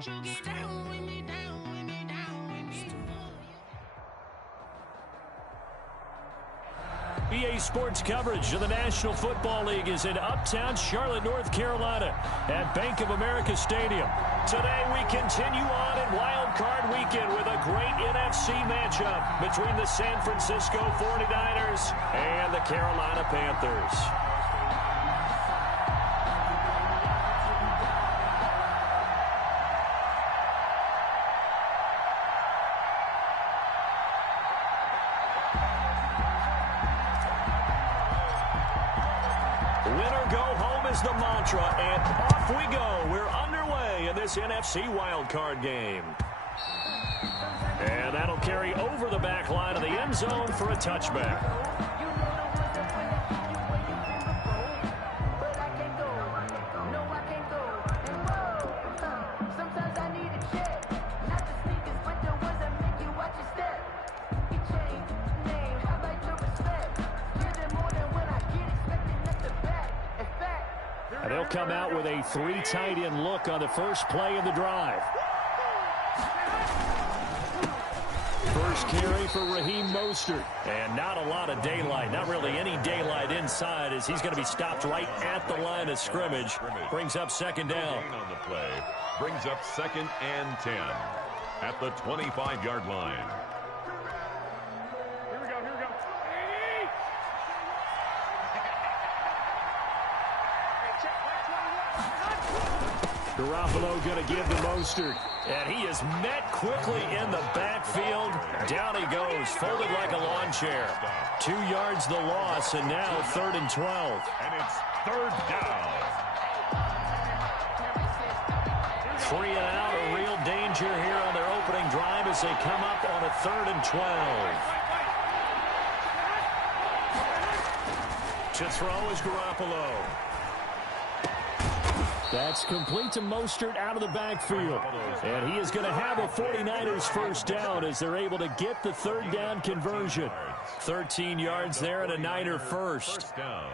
EA Sports coverage of the National Football League is in uptown Charlotte, North Carolina at Bank of America Stadium. Today we continue on in Wild Card Weekend with a great NFC matchup between the San Francisco 49ers and the Carolina Panthers. Winner go home is the mantra, and off we go. We're underway in this NFC wildcard game. And that'll carry over the back line of the end zone for a touchback. They'll come out with a three tight end look on the first play of the drive. First carry for Raheem Mostert. And not a lot of daylight, not really any daylight inside, as he's going to be stopped right at the line of scrimmage. Brings up second down. On the play. Brings up 2nd and 10 at the 25-yard line. Garoppolo going to give to Mostert. And he is met quickly in the backfield. Down he goes, folded like a lawn chair. 2 yards the loss, and now 3rd and 12. And it's 3rd down. 3 and out, a real danger here on their opening drive as they come up on a 3rd and 12. To throw is Garoppolo. That's complete to Mostert out of the backfield. And he is going to have a 49ers first down as they're able to get the 3rd down conversion. 13 yards there and a Niner first. Down.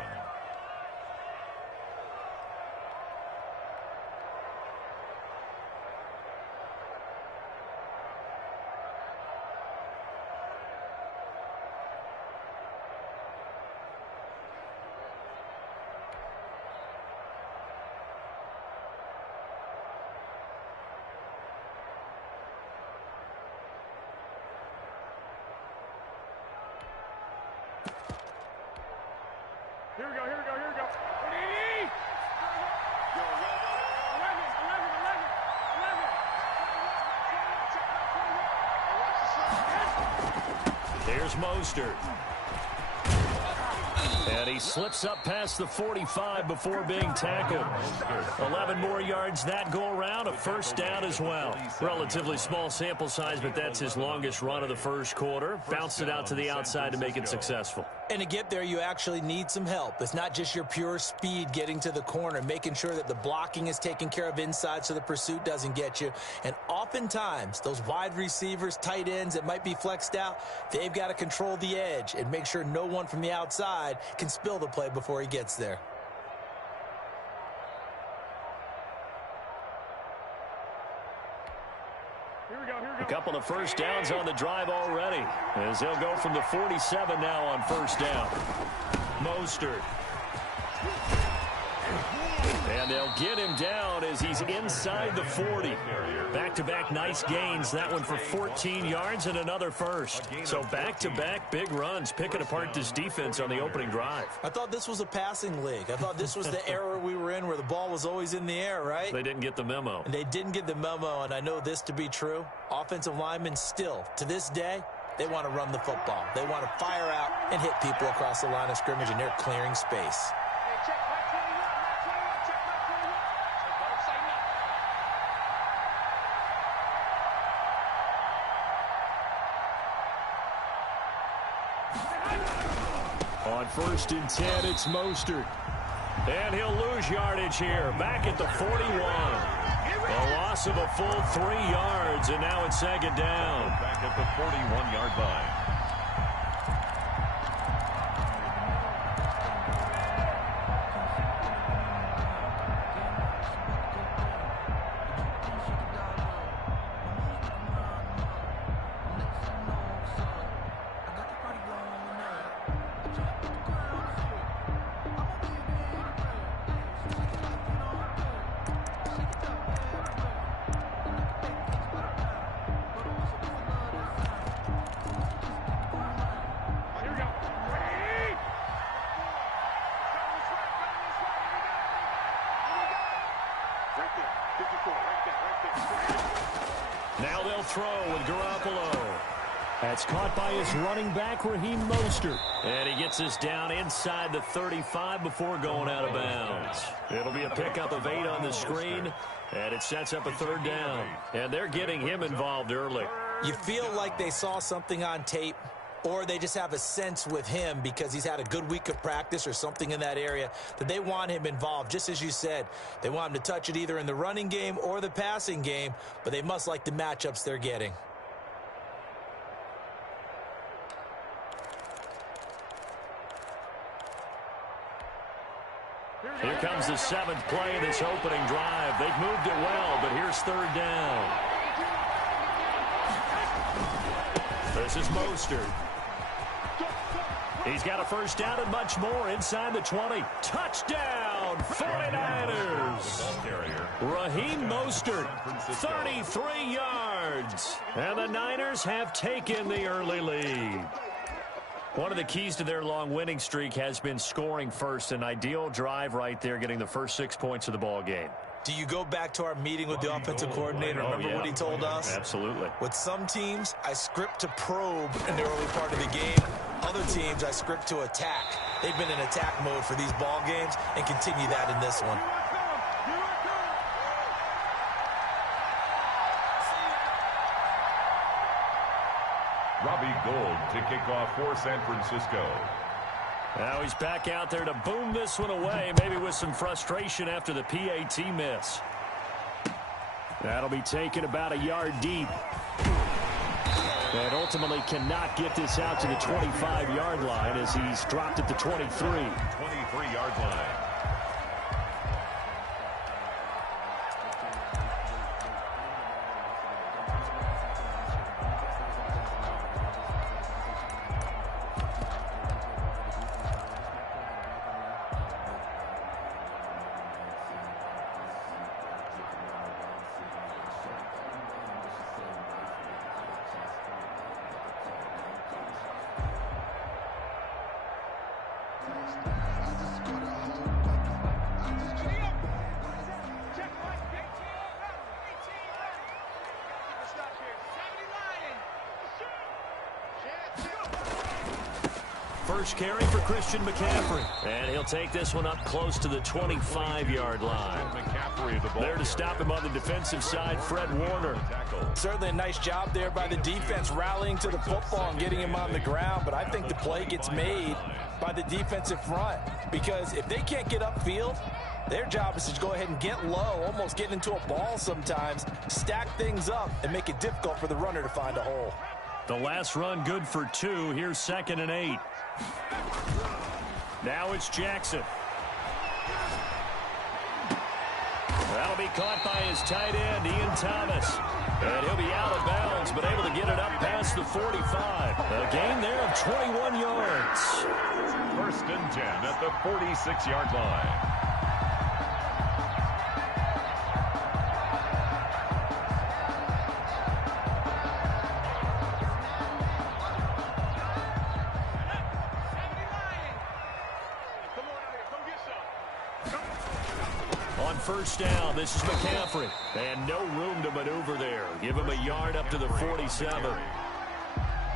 Here we go. There's Mostert. And he slips up past the 45 before being tackled. 11 more yards that go around, a first down as well. Relatively small sample size, but that's his longest run of the first quarter. Bounced it out to the outside to make it successful. And to get there, you actually need some help. It's not just your pure speed getting to the corner, making sure that the blocking is taken care of inside so the pursuit doesn't get you. And oftentimes, those wide receivers, tight ends that might be flexed out, they've got to control the edge and make sure no one from the outside can spill the play before he gets there. A couple of first downs on the drive already, as they'll go from the 47 now on first down. Mostert. And they'll get him down as he's inside the 40. Back-to-back nice gains. That one for 14 yards and another first. So back-to-back big runs, picking apart this defense on the opening drive. I thought this was a passing league. I thought this was the era we were in where the ball was always in the air, right? They didn't get the memo. And they didn't get the memo, and I know this to be true. Offensive linemen still, to this day, they want to run the football. They want to fire out and hit people across the line of scrimmage, and they're clearing space. On 1st and 10, it's Mostert. And he'll lose yardage here. Back at the 41. A loss of a full 3 yards, and now it's 2nd down. Back at the 41-yard line. Now they'll throw with Garoppolo. That's caught by his running back, Raheem Mostert. And he gets this down inside the 35 before going out of bounds. It'll be a pickup of 8 on the screen, and it sets up a 3rd down. And they're getting him involved early. You feel like they saw something on tape, or they just have a sense with him because he's had a good week of practice or something in that area that they want him involved. Just as you said, they want him to touch it either in the running game or the passing game, but they must like the matchups they're getting. Here comes the 7th play of this opening drive. They've moved it well, but here's 3rd down. This is Mostert. He's got a 1st down and much more inside the 20. Touchdown, 49ers. Raheem Mostert, 33 yards. And the Niners have taken the early lead. One of the keys to their long winning streak has been scoring first. An ideal drive right there, getting the first 6 points of the ball game. Do you go back to our meeting with the offensive coordinator? Remember what he told us? Absolutely. With some teams, I script to probe in the early part of the game. Other teams, I script to attack. They've been in attack mode for these ball games and continue that in this one. Robbie Gould to kick off for San Francisco. Now he's back out there to boom this one away, maybe with some frustration after the PAT miss. That'll be taken about a yard deep. And ultimately cannot get this out to the 25-yard line as he's dropped at the 23. 23-yard line. First carry for Christian McCaffrey. And he'll take this one up close to the 25-yard line. There to stop him on the defensive side, Fred Warner. Certainly a nice job there by the defense, rallying to the football and getting him on the ground. But I think the play gets made by the defensive front, because if they can't get upfield, their job is to go ahead and get low, almost get into a ball sometimes, stack things up, and make it difficult for the runner to find a hole. The last run good for 2. Here's 2nd and 8. Now it's Jackson. That'll be caught by his tight end, Ian Thomas. And he'll be out of bounds, but able to get it up past the 45. A gain there of 21 yards. 1st and 10 at the 46-yard line. First down, this is McCaffrey. And no room to maneuver there. Give him a yard up to the 47.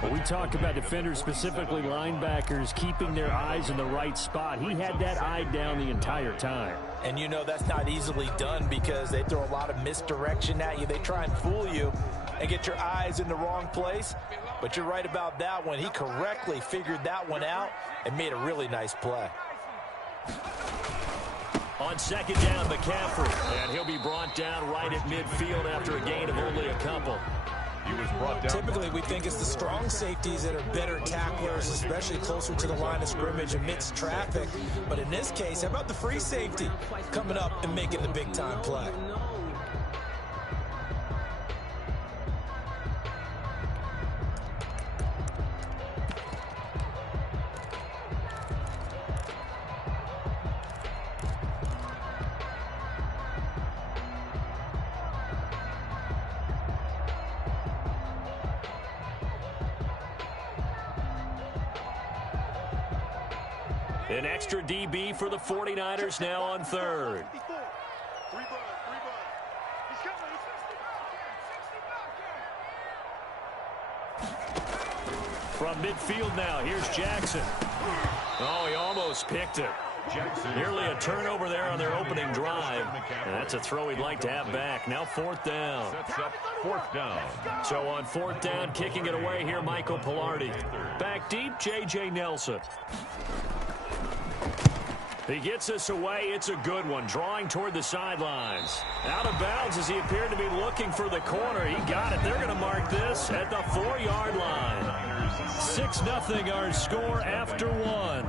Well, we talk about defenders, specifically linebackers, keeping their eyes in the right spot. He had that eye down the entire time. And you know that's not easily done because they throw a lot of misdirection at you. They try and fool you and get your eyes in the wrong place. But you're right about that one. He correctly figured that one out and made a really nice play. On 2nd down, McCaffrey. And he'll be brought down right at midfield after a gain of only a couple. He was brought down. Typically, we think it's the strong safeties that are better tacklers, especially closer to the line of scrimmage amidst traffic. But in this case, how about the free safety coming up and making the big-time play? An extra DB for the 49ers now on 3rd. From midfield now, here's Jackson. Oh, he almost picked it. Nearly a turnover there on their opening drive. And that's a throw he'd like to have back. Now 4th down. Sets up 4th down. So on 4th down, kicking it away here, Michael Pilardi. Back deep, J.J. Nelson. He gets us away. It's a good one. Drawing toward the sidelines. Out of bounds as he appeared to be looking for the corner. He got it. They're going to mark this at the 4-yard line. 6-0 our score after 1.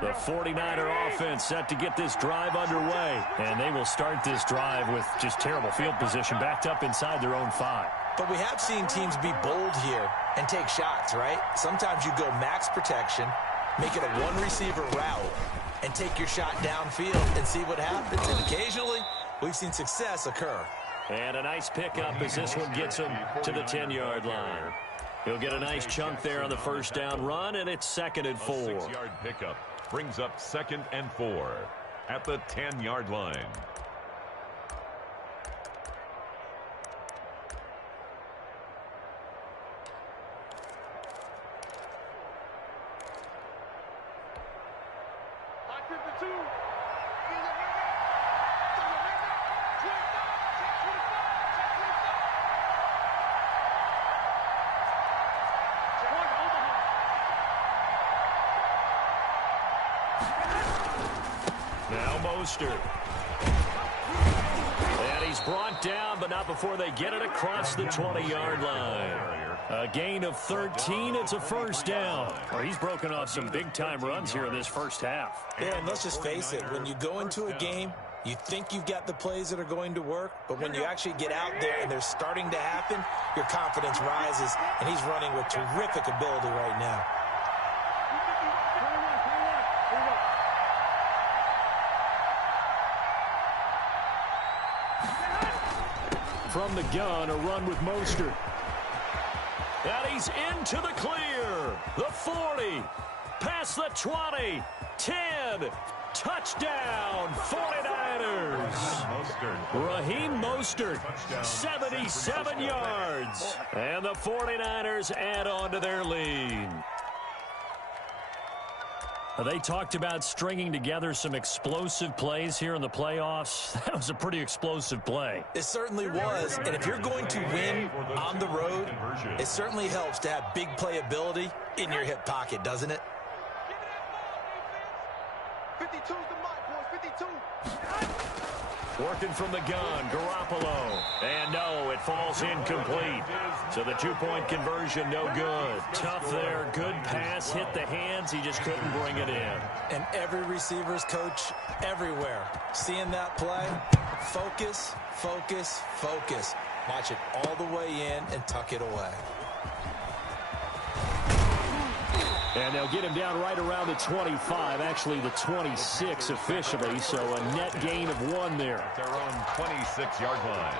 The 49er offense set to get this drive underway. And they will start this drive with just terrible field position, backed up inside their own 5. But we have seen teams be bold here and take shots, right? Sometimes you go max protection, make it a one-receiver route, and take your shot downfield and see what happens. And occasionally, we've seen success occur. And a nice pickup as this one gets him to the 10-yard line. He'll get a nice chunk there on the 1st down run, and it's 2nd and 4. A 6-yard pickup brings up 2nd and 4 at the 10-yard line. Now Mostert. And he's brought down, but not before they get it across the 20-yard line. A gain of 13. It's a 1st down. Well, he's broken off some big-time runs here in this first half. Yeah, and let's just face it. When you go into a game, you think you've got the plays that are going to work, but when you actually get out there and they're starting to happen, your confidence rises, and he's running with terrific ability right now. From the gun, a run with Mostert. And he's into the clear. The 40. Past the 20. 10. Touchdown, 49ers. Raheem Mostert, 77 yards. And the 49ers add on to their lead. They talked about stringing together some explosive plays here in the playoffs. That was a pretty explosive play. It certainly was. And if you're going to win on the road, it certainly helps to have big playability in your hip pocket, doesn't it? 52's the mark, boys. 52. Working from the gun, Garoppolo. And no, it falls incomplete. So the 2-point conversion, no good. Tough there, good pass, hit the hands. He just couldn't bring it in. And every receiver's coach everywhere, seeing that play, focus, focus, focus. Watch it all the way in and tuck it away. And they'll get him down right around the 25, actually the 26 officially, so a net gain of 1 there. At their own 26-yard line.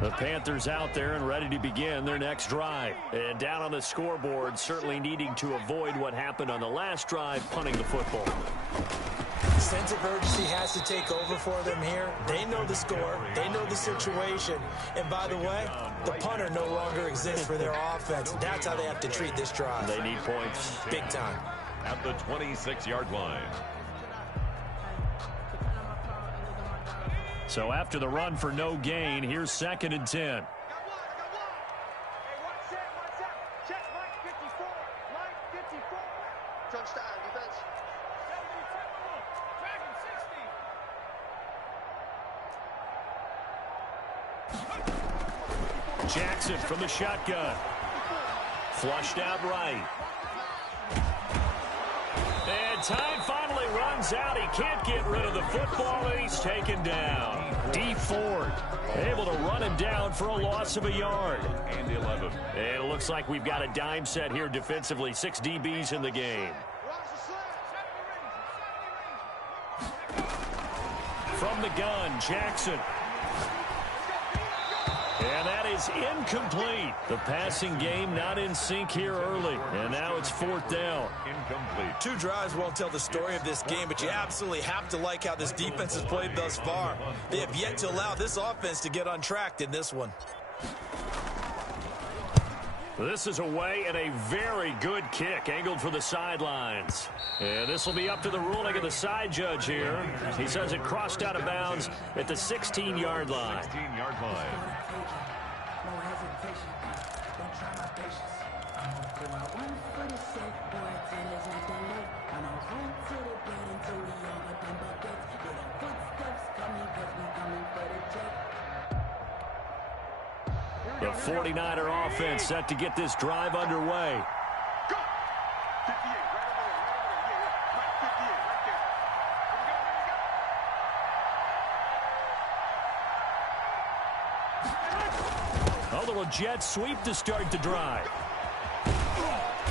The Panthers out there and ready to begin their next drive. And down on the scoreboard, certainly needing to avoid what happened on the last drive, punting the football. Sense of urgency has to take over for them here. They know the score. They know the situation. And by the way, the punter no longer exists for their offense. That's how they have to treat this drive. They need points. Big time. At the 26-yard line. So after the run for no gain, here's 2nd and 10. Jackson from the shotgun. Flushed out right. And time finally runs out. He can't get rid of the football, and he's taken down. D. Ford able to run him down for a loss of a yard. And 11. And it looks like we've got a dime set here defensively. 6 DBs in the game. From the gun, Jackson. And that is incomplete. The passing game not in sync here early. And now it's 4th down. Incomplete. 2 drives won't tell the story of this game, but you absolutely have to like how this defense has played thus far. They have yet to allow this offense to get untracked in this one. This is away and a very good kick angled for the sidelines. And this will be up to the ruling of the side judge here. He says it crossed out of bounds at the 16-yard line. 16-yard line. The 49er offense set to get this drive underway. Go! 58, right over there, yeah, right 58, right there. A little jet sweep to start the drive.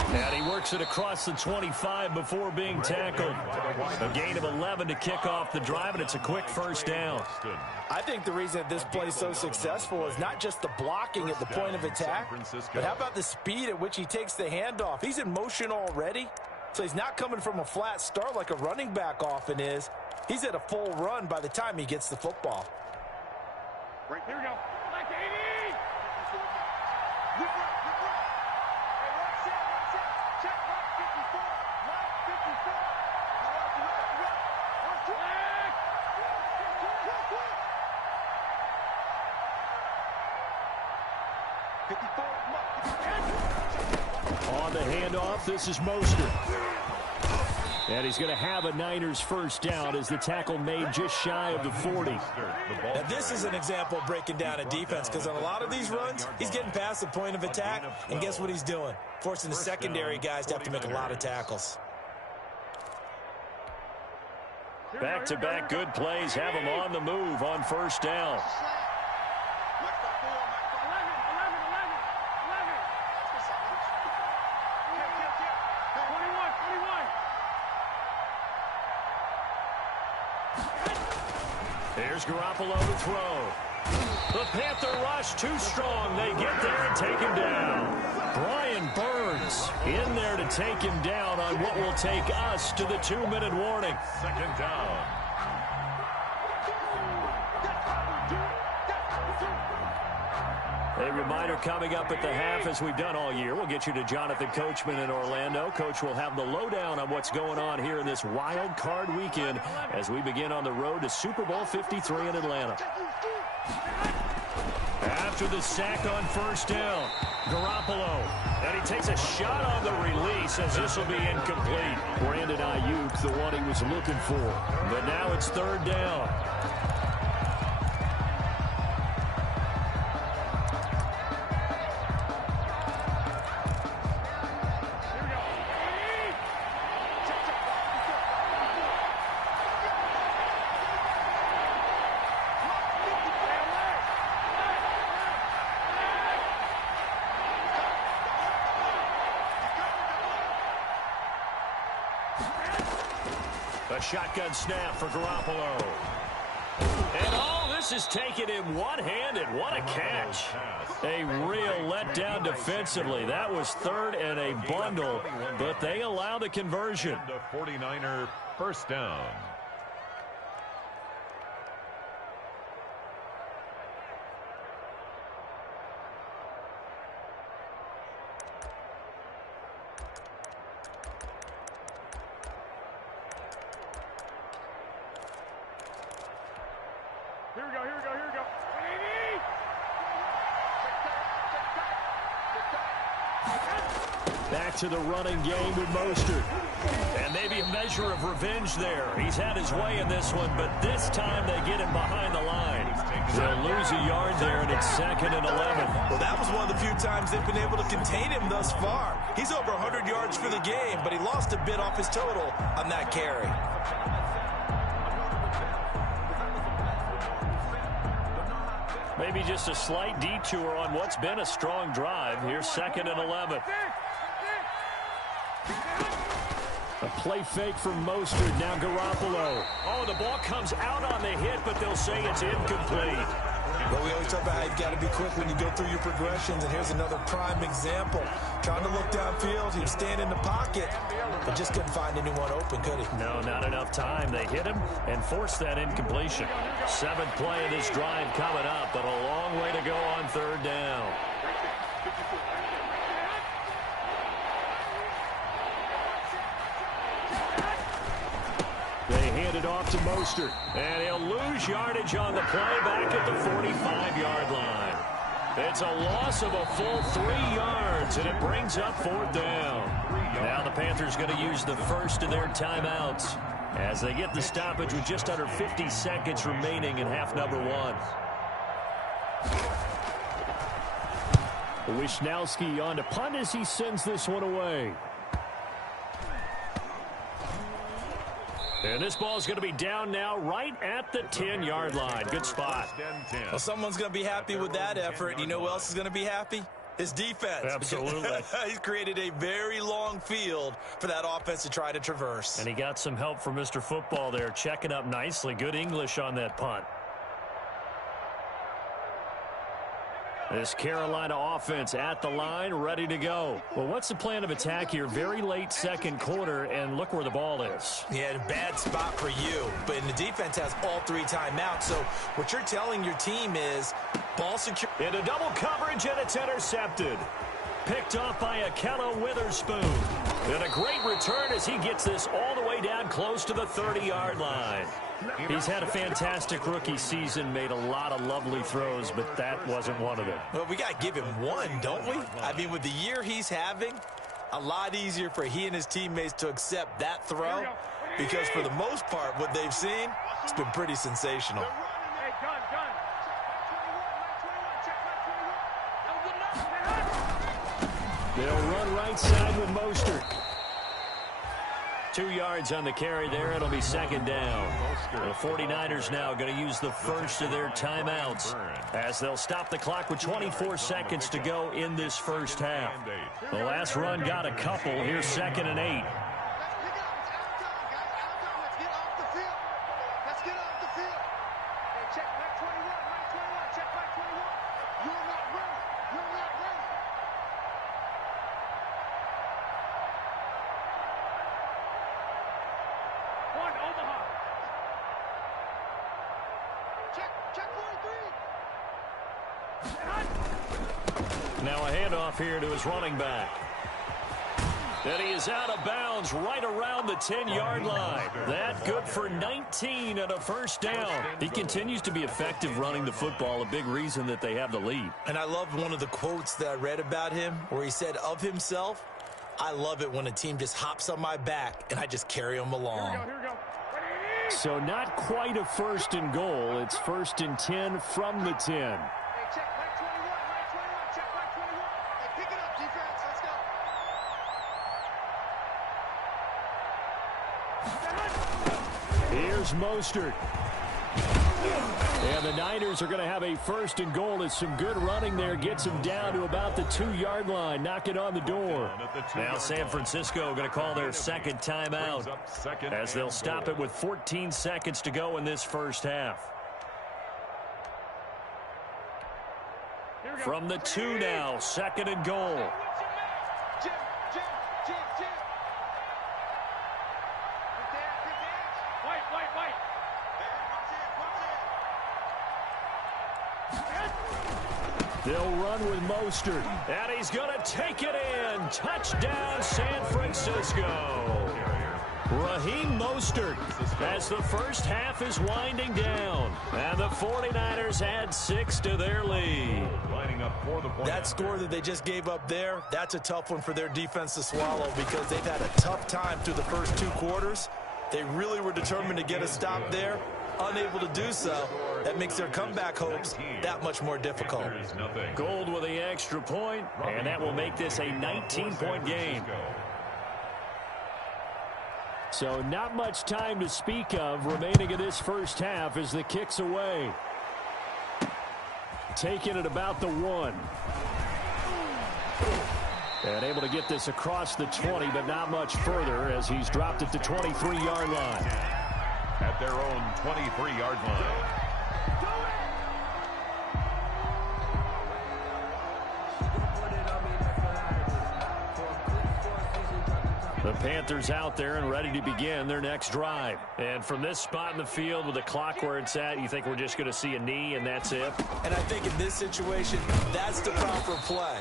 And he works it across the 25 before being tackled. A gain of 11 to kick off the drive, and it's a quick first down. I think the reason that this play is so successful is not just the blocking at the point of attack, but how about the speed at which he takes the handoff? He's in motion already, so he's not coming from a flat start like a running back often is. He's at a full run by the time he gets the football. Right, here we go. Like 80! Good work, good work. Hey, watch it. Check mark 54. Mark 54. You up. Watch it. 54, On the handoff, this is Mostert. And he's going to have a Niners first down as the tackle made just shy of the 40. Now, this is an example of breaking down a defense, because on a lot of these runs, he's getting past the point of attack, and guess what he's doing? Forcing the secondary guys to have to make a lot of tackles. Back-to-back good plays have him on the move on first down. Here's Garoppolo to throw. The Panther rush too strong. They get there and take him down. Brian Burns in there to take him down on what will take us to the 2-minute warning. 2nd down. A reminder coming up at the half, as we've done all year. We'll get you to Jonathan Coachman in Orlando. Coach will have the lowdown on what's going on here in this wild card weekend as we begin on the road to Super Bowl 53 in Atlanta. After the sack on first down, Garoppolo. And he takes a shot on the release as this will be incomplete. Brandon Ayuk, the one he was looking for. But now it's 3rd down. A shotgun snap for Garoppolo. And all this is taken in one-handed. What a catch. A real letdown defensively. That was 3rd and a bundle, but they allow the conversion. The 49er first down. Here we go. Back to the running game with Mostert. And maybe a measure of revenge there. He's had his way in this one, but this time they get him behind the line. They'll lose a yard there, and it's 2nd and 11. Well, that was one of the few times they've been able to contain him thus far. He's over 100 yards for the game, but he lost a bit off his total on that carry. Maybe just a slight detour on what's been a strong drive. Here's 2nd and 11. A play fake from Mostert. Now Garoppolo. Oh, the ball comes out on the hit, but they'll say it's incomplete. Well, we always talk about how you've got to be quick when you go through your progressions, and here's another prime example. Trying to look downfield, he was staying in the pocket, but just couldn't find anyone open, could he? No, not enough time. They hit him and forced that incompletion. 7th play of this drive coming up, but a long way to go on 3rd down. They hand it off to Mostert. And he'll lose yardage on the play back at the 45-yard line. It's a loss of a full 3 yards, and it brings up 4th down. Now the Panthers going to use the first of their timeouts as they get the stoppage with just under 50 seconds remaining in half number 1. Wishnowski on to punt as he sends this one away. And this ball is going to be down now right at the 10-yard line. Good spot. Well, someone's going to be happy with that effort. You know who else is going to be happy? His defense. Absolutely. He's created a very long field for that offense to try to traverse. And he got some help from Mr. Football there, checking up nicely. Good English on that punt. This Carolina offense at the line, ready to go. Well, what's the plan of attack here? Very late 2nd quarter, and look where the ball is. Yeah, bad spot for you. But the defense has all 3 timeouts. So what you're telling your team is ball secure. Into double coverage, and it's intercepted. Picked off by Akello Witherspoon. And a great return as he gets this all the way down close to the 30-yard line. He's had a fantastic rookie season, made a lot of lovely throws, but that wasn't one of them. Well, we got to give him one, don't we? I mean, with the year he's having, a lot easier for he and his teammates to accept that throw because for the most part, what they've seen, it's been pretty sensational. They'll run right side with Mostert. 2 yards on the carry there. It'll be 2nd down. The 49ers now going to use the first of their timeouts as they'll stop the clock with 24 seconds to go in this first half. The last run got a couple. Here's 2nd and 8. Now a handoff here to his running back. And he is out of bounds right around the 10-yard line. That good for 19 and a first down. He continues to be effective running the football, a big reason that they have the lead. And I love one of the quotes that I read about him where he said of himself, I love it when a team just hops on my back and I just carry them along. Here we go. So not quite a 1st and goal. It's 1st and 10 from the 10. Hey, check back 21, right 21, check back 21. Hey, pick it up, defense. Let's go. Here's Mostert. And the Niners are going to have a 1st and goal. It's some good running there. Gets him down to about the 2-yard line. Knock it on the door. Now San Francisco going to call their 2nd timeout as they'll stop it with 14 seconds to go in this first half. From the 2 now, 2nd and goal. Jim. Good dance. White. They'll run with Mostert. And he's going to take it in. Touchdown, San Francisco. Raheem Mostert as the first half is winding down. And the 49ers add 6 to their lead. Lining up for the point. That score that they just gave up there, that's a tough one for their defense to swallow because they've had a tough time through the first 2 quarters. They really were determined to get a stop there. Unable to do so, that makes their comeback hopes that much more difficult. Gold with the extra point, and that will make this a 19-point game. So not much time to speak of remaining in this first half as the kick's away. Taking it about the 1. And able to get this across the 20, but not much further as he's dropped it to 23-yard line. At their own 23-yard line. The Panthers out there and ready to begin their next drive. And from this spot in the field with the clock where it's at, you think we're just going to see a knee and that's it? And I think in this situation, that's the proper play.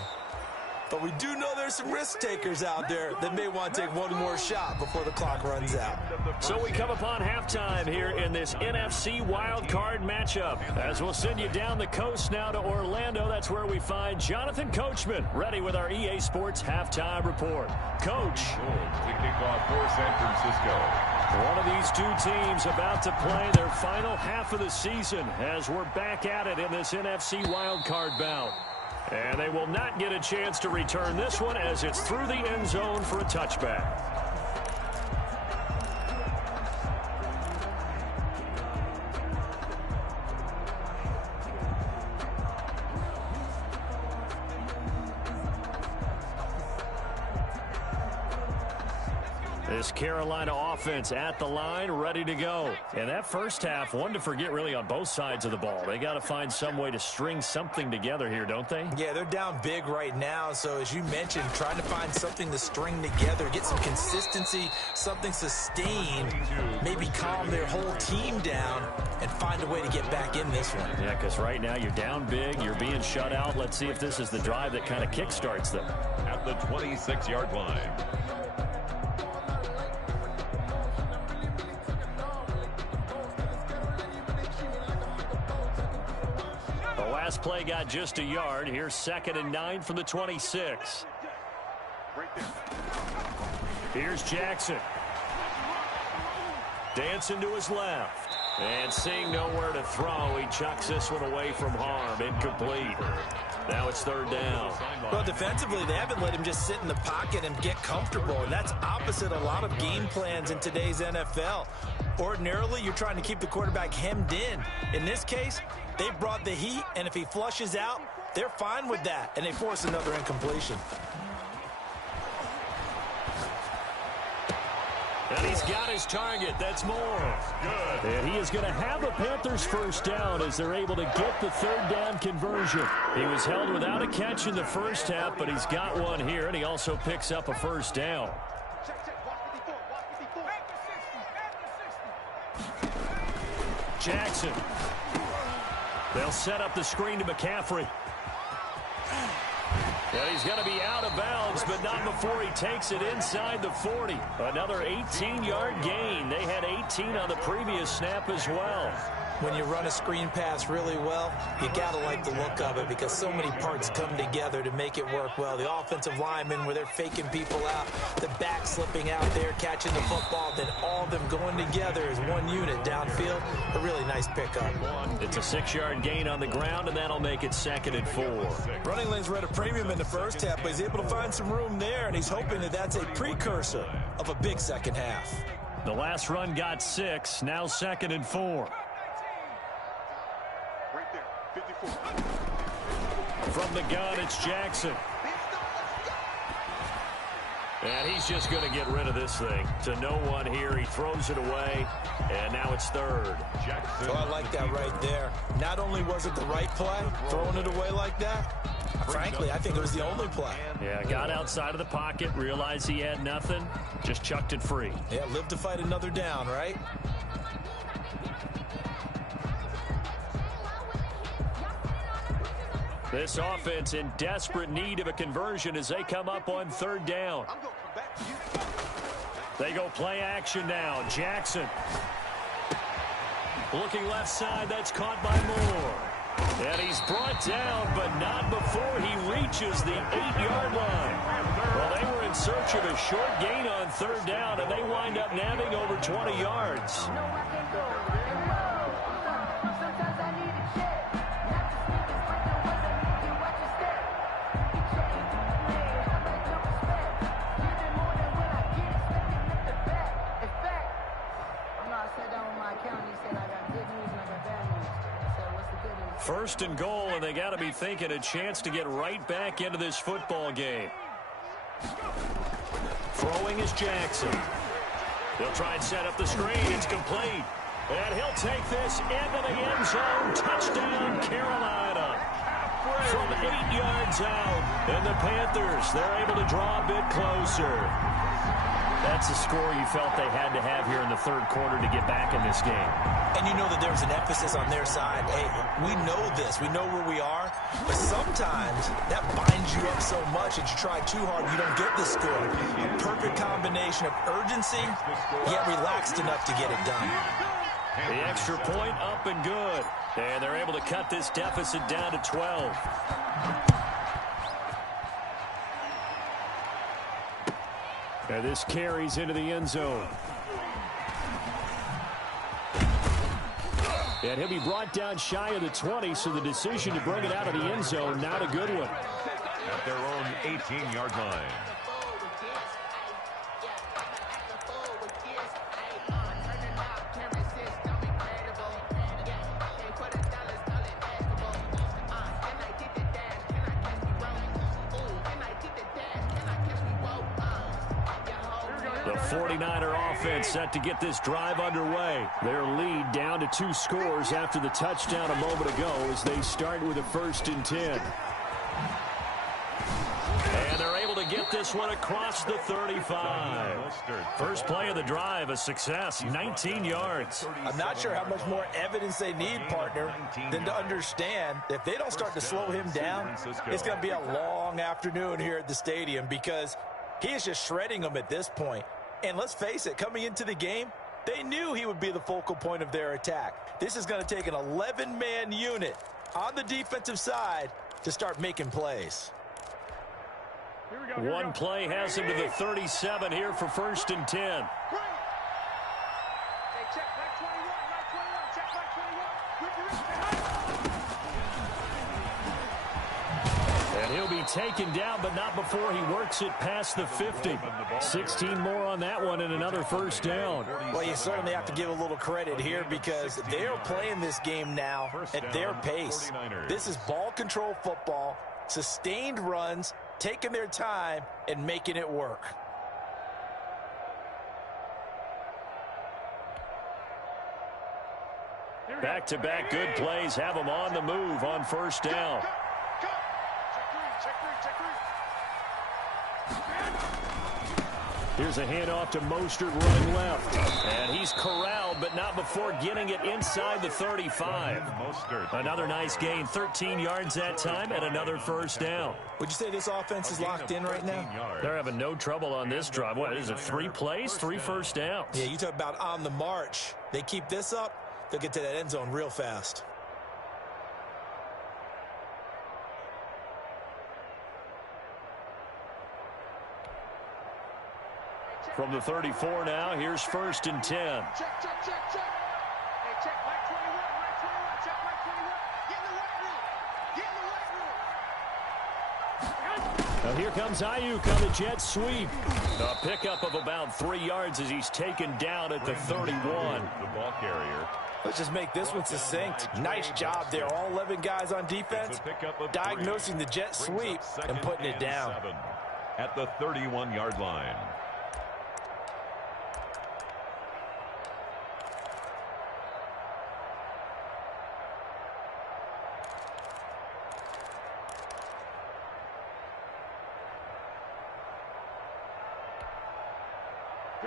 But we do know there's some risk takers out there that may want to take one more shot before the clock runs out. So we come upon halftime here in this NFC wildcard matchup. As we'll send you down the coast now to Orlando, that's where we find Jonathan Coachman ready with our EA Sports halftime report. Coach. To kick off for San Francisco. One of these 2 teams about to play their final half of the season as we're back at it in this NFC wildcard bout. And they will not get a chance to return this one as it's through the end zone for a touchback. This Carolina offense at the line, ready to go. And that first half, one to forget really on both sides of the ball. They got to find some way to string something together here, don't they? Yeah, they're down big right now. So as you mentioned, trying to find something to string together, get some consistency, something sustained, maybe calm their whole team down and find a way to get back in this one. Yeah, because right now you're down big, you're being shut out. Let's see if this is the drive that kind of kickstarts them. At the 26-yard line. Last play got just a yard. Here's 2nd and 9 from the 26. Here's Jackson. Dancing to his left. And seeing nowhere to throw, he chucks this one away from harm. Incomplete. Now it's 3rd down. Well, defensively, they haven't let him just sit in the pocket and get comfortable. And that's opposite a lot of game plans in today's NFL. Ordinarily, you're trying to keep the quarterback hemmed in. In this case, they brought the heat, and if he flushes out, they're fine with that, and they force another incompletion. And he's got his target. That's more. Good. And he is going to have the Panthers first down as they're able to get the 3rd down conversion. He was held without a catch in the first half, but he's got one here, and he also picks up a first down. Jackson. They'll set up the screen to McCaffrey. And he's going to be out of bounds, but not before he takes it inside the 40. Another 18-yard gain. They had 18 on the previous snap as well. When you run a screen pass really well, you got to like the look of it because so many parts come together to make it work well. The offensive linemen where they're faking people out, the back slipping out there, catching the football, then all of them going together as one unit downfield. A really nice pickup. It's a 6-yard gain on the ground, and that'll make it 2nd and 4. Running lanes were at a premium in the first half, but he's able to find some room there, and he's hoping that that's a precursor of a big second half. The last run got 6, now 2nd and 4. From the gun, it's Jackson. And he's just going to get rid of this thing. To no one here, he throws it away, and now it's 3rd. Jackson. Oh, I like that right there. Not only was it the right play, throwing it away like that, frankly, I think it was the only play. Yeah, got outside of the pocket, realized he had nothing, just chucked it free. Yeah, live to fight another down, right? This offense in desperate need of a conversion as they come up on 3rd down. They go play action now. Jackson. Looking left side. That's caught by Moore. And he's brought down, but not before he reaches the 8-yard line. Well, they were in search of a short gain on third down, and they wind up nabbing over 20 yards. First and goal, and they got to be thinking a chance to get right back into this football game. Throwing is Jackson. He'll try and set up the screen. It's complete. And he'll take this into the end zone. Touchdown, Carolina. From 8 yards out. And the Panthers, they're able to draw a bit closer. That's a score you felt they had to have here in the third quarter to get back in this game. And you know that there's an emphasis on their side. Hey, we know this. We know where we are. But sometimes that binds you up so much that you try too hard, you don't get the score. A perfect combination of urgency, yet relaxed enough to get it done. The extra point up and good. And they're able to cut this deficit down to 12. And this carries into the end zone. And he'll be brought down shy of the 20, so the decision to bring it out of the end zone, not a good one. At their own 18-yard line. The 49er offense set to get this drive underway. Their lead down to 2 scores after the touchdown a moment ago as they start with a 1st and 10. And they're able to get this one across the 35. First play of the drive, a success, 19 yards. I'm not sure how much more evidence they need, partner, than to understand that if they don't start to slow him down, it's going to be a long afternoon here at the stadium because he is just shredding them at this point. And let's face it, coming into the game, they knew he would be the focal point of their attack. This is going to take an 11-man unit on the defensive side to start making plays. One play has him to the 37 here for 1st and 10. Hey, check back 21, back 21, check back 21. With your And he'll be taken down, but not before he works it past the 50. 16 more on that one and another 1st down. Well, you certainly have to give a little credit here because they're playing this game now at their pace. This is ball control football, sustained runs, taking their time and making it work. Back-to-back good plays have them on the move on 1st down. Here's a handoff to Mostert running left. And he's corralled, but not before getting it inside the 35. Another nice gain, 13 yards that time, and another 1st down. Would you say this offense is locked in right now? They're having no trouble on this drive. What, is it 3 plays, 3 1st downs? Yeah, you talk about on the march. They keep this up, they'll get to that end zone real fast. From the 34 now, here's 1st and 10. Check. Hey, check back 21, check back 21. Get in the right room. Now here comes Ayuk on the jet sweep. A pickup of about 3 yards as he's taken down at the 31. The ball carrier. Let's just make this one succinct. Nice job there. All 11 guys on defense diagnosing the jet sweep and putting it down. At the 31-yard line.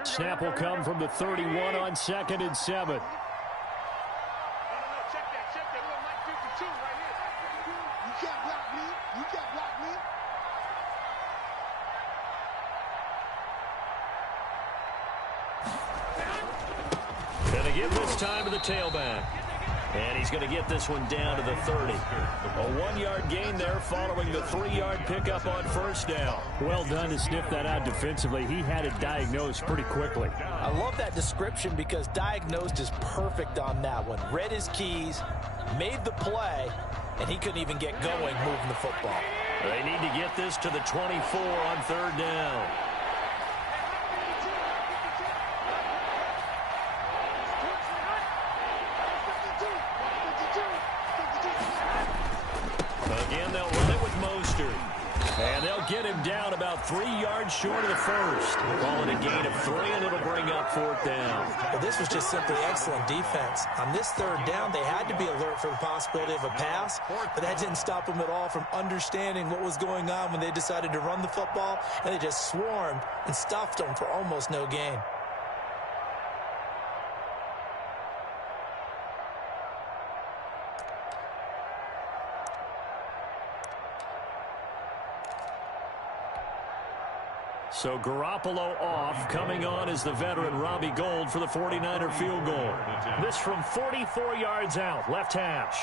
Snap will come from the 31 on 2nd and 7. No, check that. We don't like 52 right here. You can't block me. give this time to the tailback. And he's going to get this one down to the 30. A 1-yard gain there following the 3-yard pickup on first down. Well done to sniff that out defensively. He had it diagnosed pretty quickly. I love that description because diagnosed is perfect on that one. Read his keys, made the play, and he couldn't even get going moving the football. They need to get this to the 24 on third down. Again, they'll run it with Mostert. And they'll get him down about 3 yards short of the first. Calling a gain of 3, and it'll bring up fourth down. Well, this was just simply excellent defense. On this third down, they had to be alert for the possibility of a pass, but that didn't stop them at all from understanding what was going on when they decided to run the football, and they just swarmed and stuffed them for almost no gain. So Garoppolo off. Coming on is the veteran Robbie Gould for the 49er field goal. This from 44 yards out, left hash.